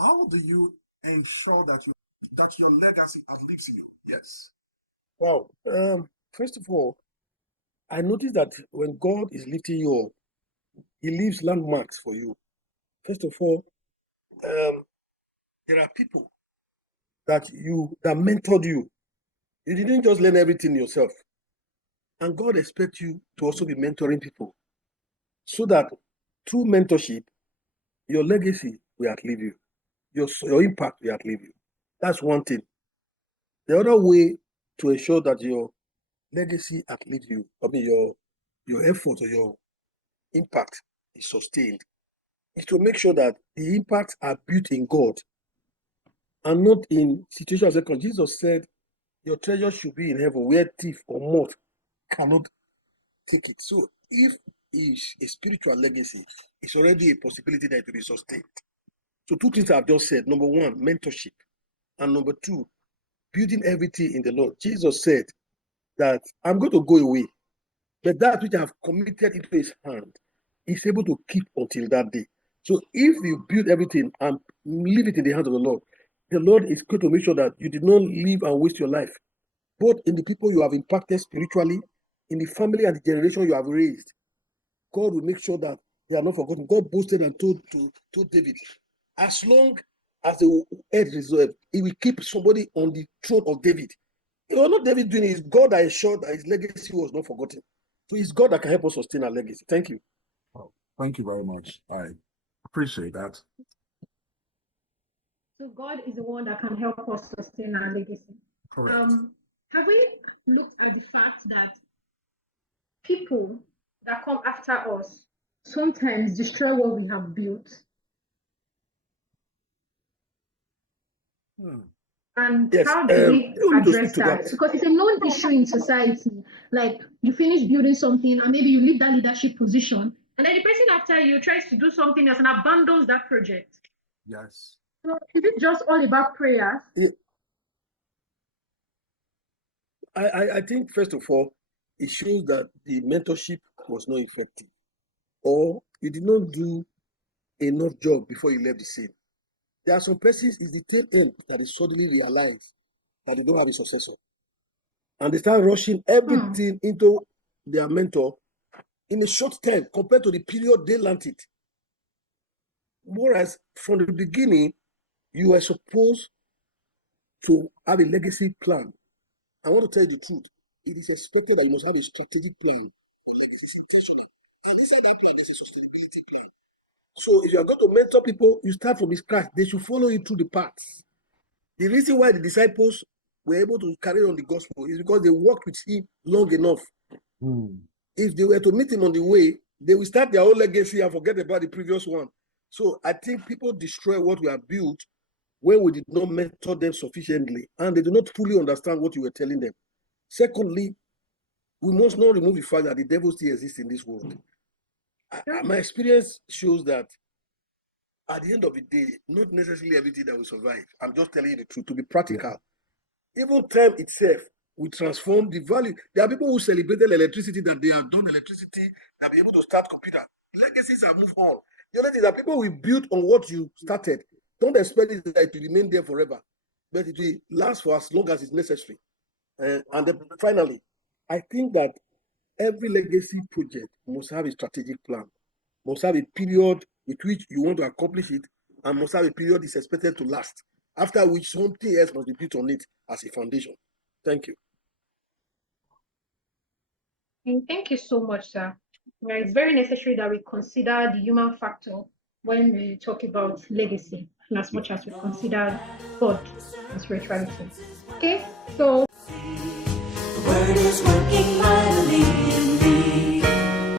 how do you ensure that your legacy lives in you? Yes. Wow. First of all, I noticed that when God is lifting you up, He leaves landmarks for you. First of all, there are people that mentored you. You didn't just learn everything yourself. And God expects you to also be mentoring people so that through mentorship, your legacy will outlive you. Your impact will outlive you. That's one thing. The other way to ensure that your legacy outlives you, your effort or your impact is sustained, is to make sure that the impacts are built in God and not in situations. Because Jesus said, your treasure should be in heaven where thief or moth cannot take it. So if it's a spiritual legacy, it's already a possibility that it will be sustained. So two things I've just said. Number one, mentorship. And number two, building everything in the Lord. Jesus said that I'm going to go away, but that which I have committed into his hand is able to keep until that day. So if you build everything and leave it in the hands of the Lord is going to make sure that you did not live and waste your life, both in the people you have impacted spiritually, in the family and the generation you have raised. God will make sure that they are not forgotten. God boasted and told David, as long as the earth is reserved, he will keep somebody on the throne of David. It was not David doing it, it's God that ensured that his legacy was not forgotten. So it's God that can help us sustain our legacy. Thank you. Oh, thank you very much. I appreciate that. So God is the one that can help us sustain our legacy. Correct. Have we looked at the fact that people that come after us sometimes destroy what we have built? And yes, how do we address that? that? Because it's a known issue in society. Like you finish building something and maybe you leave that leadership position, and then the person after you tries to do something else and abandons that project. Yes. So is it just all about prayer? Yeah. I think, first of all, it shows that the mentorship was not effective, or you did not do enough job before you left the scene. There are some persons, it's the tail end that they suddenly realize that they don't have a successor. And they start rushing everything into their mentor in a short time compared to the period they learned it. Whereas from the beginning, you are supposed to have a legacy plan. I want to tell you the truth. It is expected that you must have a strategic plan. Inside that plan, there's a sustainability plan. So if you are going to mentor people, you start from scratch. They should follow you through the paths. The reason why the disciples were able to carry on the gospel is because they walked with him long enough. If they were to meet him on the way, they will start their own legacy and forget about the previous one. So I think people destroy what we have built when we did not mentor them sufficiently and they do not fully understand what you were telling them. Secondly, we must not remove the fact that the devil still exists in this world. My experience shows that at the end of the day, not necessarily everything that will survive. I'm just telling you the truth, to be practical. Even time itself will transform the value. There are people who celebrated electricity, that they have done electricity, that be able to start computer. Legacies have moved on. The other thing is that people will build on what you started. Don't expect it that it will remain there forever, but it will last for as long as it's necessary. And then finally, I think that every legacy project must have a strategic plan, must have a period with which you want to accomplish it, and must have a period it's expected to last, after which something else must be built on it as a foundation. Thank you. And thank you so much, sir. Well, it's very necessary that we consider the human factor when we talk about legacy, and as much as we consider God and spirituality. Okay, so the word is working mightily.